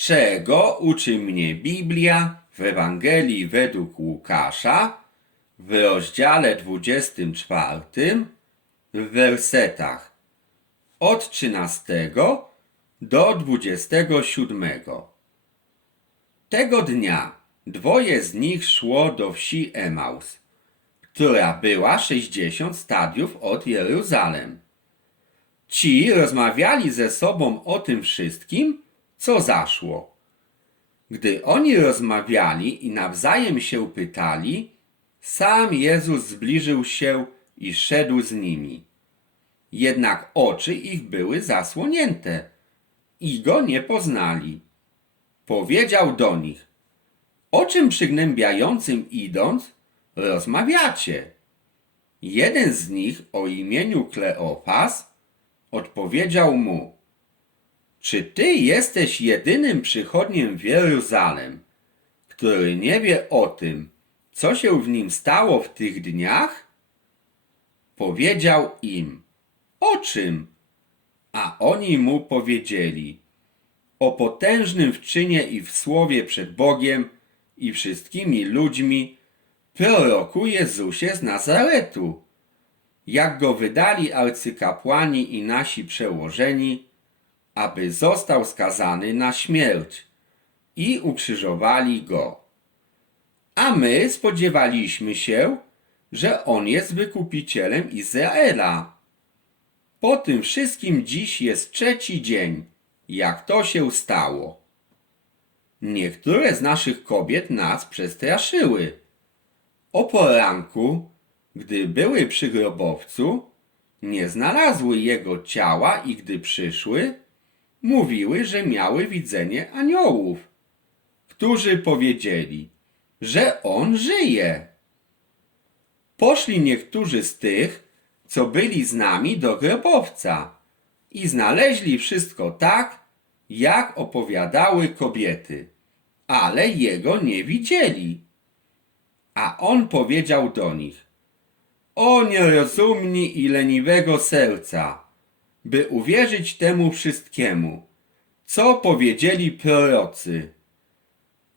czego uczy mnie Biblia w Ewangelii według Łukasza w rozdziale 24 w wersetach od 13 do 27. Tego dnia dwoje z nich szło do wsi Emaus, która była 60 stadiów od Jeruzalem. Ci rozmawiali ze sobą o tym wszystkim, co zaszło. Gdy oni rozmawiali i nawzajem się pytali, sam Jezus zbliżył się i szedł z nimi. Jednak oczy ich były zasłonięte i go nie poznali. Powiedział do nich: O czym przygnębiającym idąc, rozmawiacie? Jeden z nich o imieniu Kleofas odpowiedział mu: Czy ty jesteś jedynym przychodniem w Jeruzalem, który nie wie o tym, co się w nim stało w tych dniach? Powiedział im: O czym? A oni mu powiedzieli: O potężnym w czynie i w słowie przed Bogiem i wszystkimi ludźmi, proroku Jezusie z Nazaretu. Jak go wydali arcykapłani i nasi przełożeni, aby został skazany na śmierć i ukrzyżowali go. A my spodziewaliśmy się, że on jest wykupicielem Izraela. Po tym wszystkim dziś jest trzeci dzień, jak to się stało. Niektóre z naszych kobiet nas przestraszyły. O poranku, gdy były przy grobowcu, nie znalazły jego ciała i gdy przyszły, mówiły, że miały widzenie aniołów, którzy powiedzieli, że on żyje. Poszli niektórzy z tych, co byli z nami do grobowca i znaleźli wszystko tak, jak opowiadały kobiety, ale jego nie widzieli. A on powiedział do nich: O nierozumni i leniwego serca, by uwierzyć temu wszystkiemu, co powiedzieli prorocy.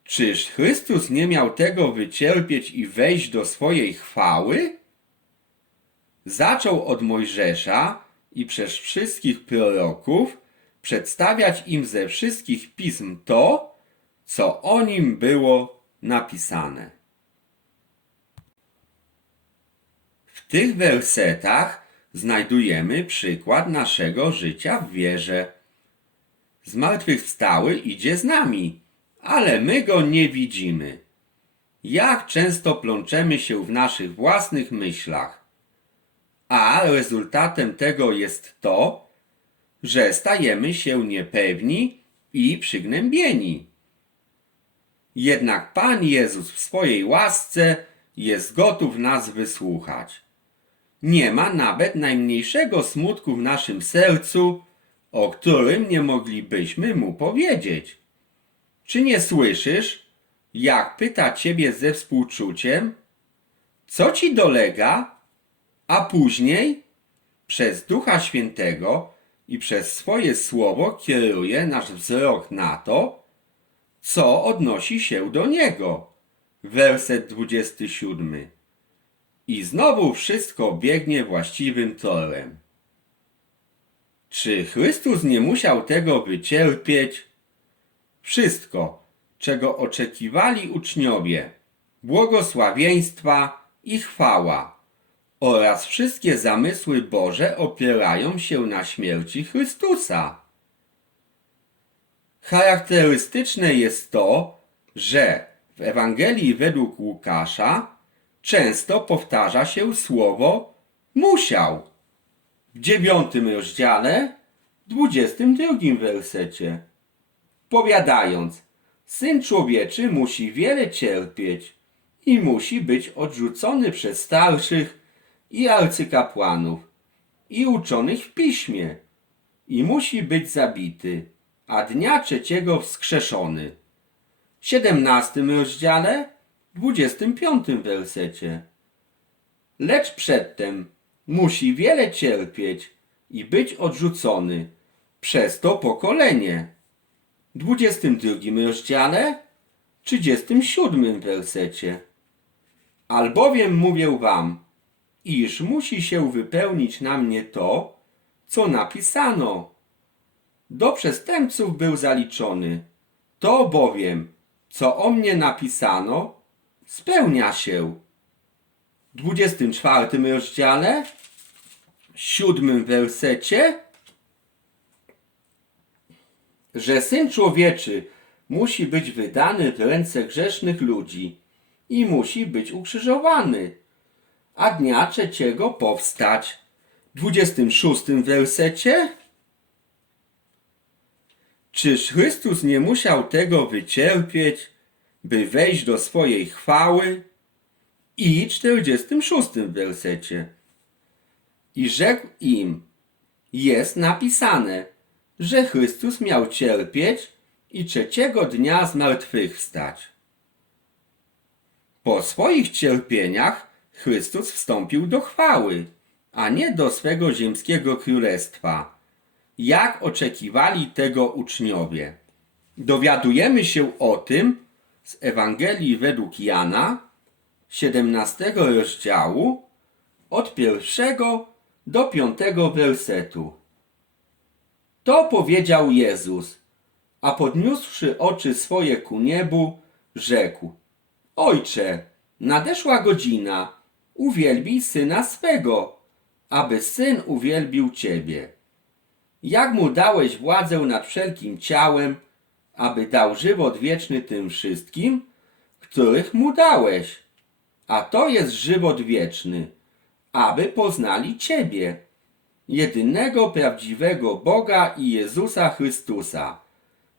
Czyż Chrystus nie miał tego wycierpieć i wejść do swojej chwały? Zaczął od Mojżesza i przez wszystkich proroków przedstawiać im ze wszystkich pism to, co o nim było napisane. W tych wersetach znajdujemy przykład naszego życia w wierze. Zmartwychwstały idzie z nami, ale my go nie widzimy. Jak często plączemy się w naszych własnych myślach. A rezultatem tego jest to, że stajemy się niepewni i przygnębieni. Jednak Pan Jezus w swojej łasce jest gotów nas wysłuchać. Nie ma nawet najmniejszego smutku w naszym sercu, o którym nie moglibyśmy mu powiedzieć. Czy nie słyszysz, jak pyta ciebie ze współczuciem? Co ci dolega? A później przez Ducha Świętego i przez swoje słowo kieruje nasz wzrok na to, co odnosi się do Niego. Werset 27. I znowu wszystko biegnie właściwym torem. Czy Chrystus nie musiał tego wycierpieć? Wszystko, czego oczekiwali uczniowie, błogosławieństwa i chwała oraz wszystkie zamysły Boże opierają się na śmierci Chrystusa. Charakterystyczne jest to, że w Ewangelii według Łukasza często powtarza się słowo musiał. W dziewiątym rozdziale, dwudziestym drugim wersecie. Powiadając, Syn Człowieczy musi wiele cierpieć i musi być odrzucony przez starszych i arcykapłanów i uczonych w piśmie i musi być zabity, a dnia trzeciego wskrzeszony. W 17 rozdziale, 25 wersecie. Lecz przedtem musi wiele cierpieć i być odrzucony przez to pokolenie. 22 rozdziale, 37 wersecie. Albowiem mówię wam, iż musi się wypełnić na mnie to, co napisano. Do przestępców był zaliczony. To bowiem, co o mnie napisano, spełnia się. W 24 rozdziale, 7 wersecie, że Syn Człowieczy musi być wydany w ręce grzesznych ludzi i musi być ukrzyżowany, a dnia trzeciego powstać. W 26 wersecie Czyż Chrystus nie musiał tego wycierpieć, by wejść do swojej chwały? I 46 wersecie. I rzekł im, jest napisane, że Chrystus miał cierpieć i trzeciego dnia zmartwychwstać. Po swoich cierpieniach Chrystus wstąpił do chwały, a nie do swego ziemskiego królestwa, jak oczekiwali tego uczniowie. Dowiadujemy się o tym z Ewangelii według Jana, 17 rozdziału, od pierwszego do piątego wersetu. To powiedział Jezus, a podniósłszy oczy swoje ku niebu, rzekł: Ojcze, nadeszła godzina, uwielbij syna swego, aby syn uwielbił ciebie. Jak mu dałeś władzę nad wszelkim ciałem, aby dał żywot wieczny tym wszystkim, których mu dałeś. A to jest żywot wieczny, aby poznali Ciebie, jedynego prawdziwego Boga i Jezusa Chrystusa,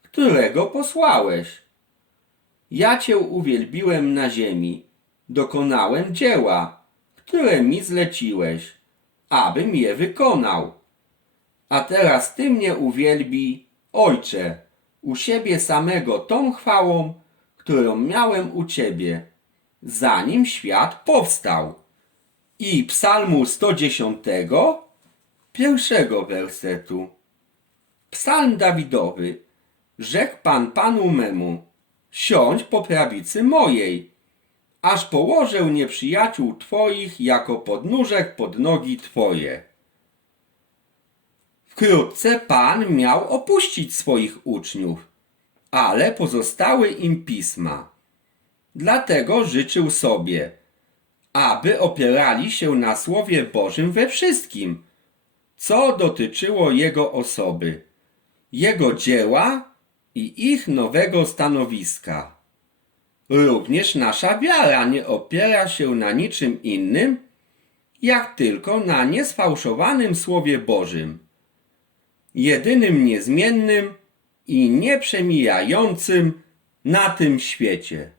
którego posłałeś. Ja Cię uwielbiłem na ziemi, dokonałem dzieła, które mi zleciłeś, abym je wykonał. A teraz Ty mnie uwielbi, Ojcze, u siebie samego tą chwałą, którą miałem u Ciebie, zanim świat powstał. I psalmu 110, pierwszego wersetu. Psalm Dawidowy. Rzekł Pan Panu memu, siądź po prawicy mojej, aż położę nieprzyjaciół Twoich jako podnóżek pod nogi Twoje. Wkrótce Pan miał opuścić swoich uczniów, ale pozostały im pisma. Dlatego życzył sobie, aby opierali się na Słowie Bożym we wszystkim, co dotyczyło Jego osoby, Jego dzieła i ich nowego stanowiska. Również nasza wiara nie opiera się na niczym innym, jak tylko na niesfałszowanym Słowie Bożym, jedynym niezmiennym i nieprzemijającym na tym świecie.